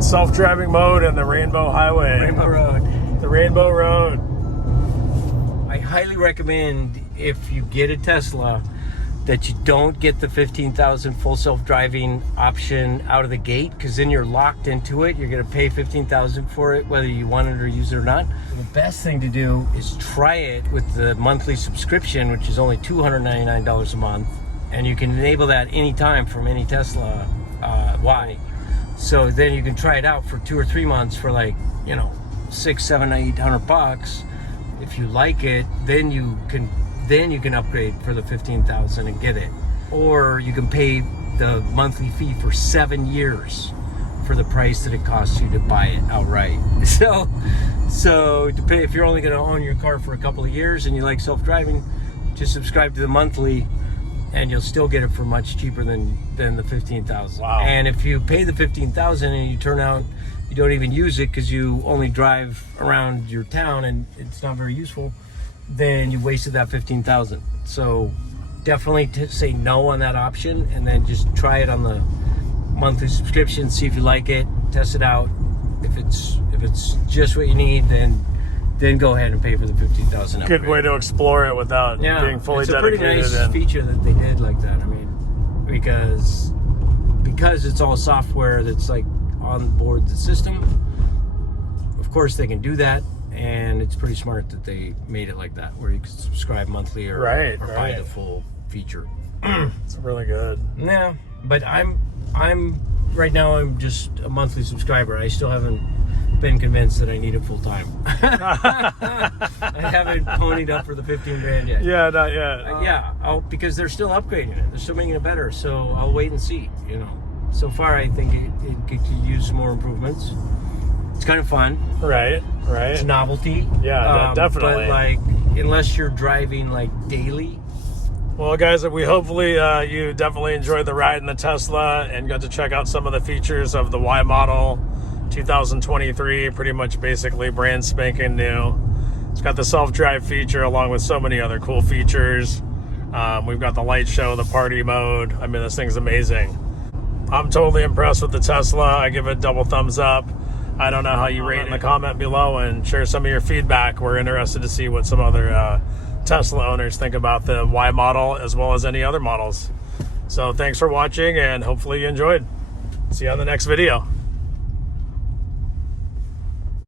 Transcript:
self-driving mode and the Rainbow Highway. Rainbow Road. The Rainbow Road. I highly recommend, if you get a Tesla, that you don't get the 15,000 full self-driving option out of the gate, because then you're locked into it. You're going to pay 15,000 for it, whether you want it or use it or not. The best thing to do is try it with the monthly subscription, which is only $299 a month, and you can enable that anytime from any Tesla Y. So then you can try it out for 2 or 3 months for like, you know, $600, $700, $800. If you like it, then you can upgrade for the 15,000 and get it, or you can pay the monthly fee for 7 years for the price that it costs you to buy it outright. So to pay, if you're only going to own your car for a couple of years and you like self-driving, just subscribe to the monthly, and you'll still get it for much cheaper than the 15,000. Wow. And if you pay the 15,000 and you turn out you don't even use it because you only drive around your town and it's not very useful, then you wasted that 15,000. So definitely say no on that option, and then just try it on the monthly subscription, see if you like it, test it out. If it's just what you need, then go ahead and pay for the 15,000. Good way to explore it without being fully it's a dedicated. pretty nice feature that they did like that. I mean, because it's all software that's like on board the system. Of course, they can do that. And it's pretty smart that they made it like that, where you can subscribe monthly or buy the full feature. It's really good. Yeah, but I'm right now I'm just a monthly subscriber. I still haven't been convinced that I need it full time. I haven't ponied up for the 15 grand yet. Yeah, not yet. Because they're still upgrading it. They're still making it better. So I'll wait and see. You know, so far I think it could use some more improvements. It's kind of fun. Right. It's novelty. Yeah, definitely. But like, unless you're driving like daily. Well, guys, we hopefully you definitely enjoyed the ride in the Tesla and got to check out some of the features of the Y model 2023. Pretty much basically brand spanking new. It's got the self-drive feature along with so many other cool features. We've got the light show, the party mode. I mean, this thing's amazing. I'm totally impressed with the Tesla. I give it a double thumbs up. I don't know how you rate in the comment below, and share some of your feedback. We're interested to see what some other Tesla owners think about the Y model as well as any other models. So thanks for watching, and hopefully you enjoyed. See you on the next video.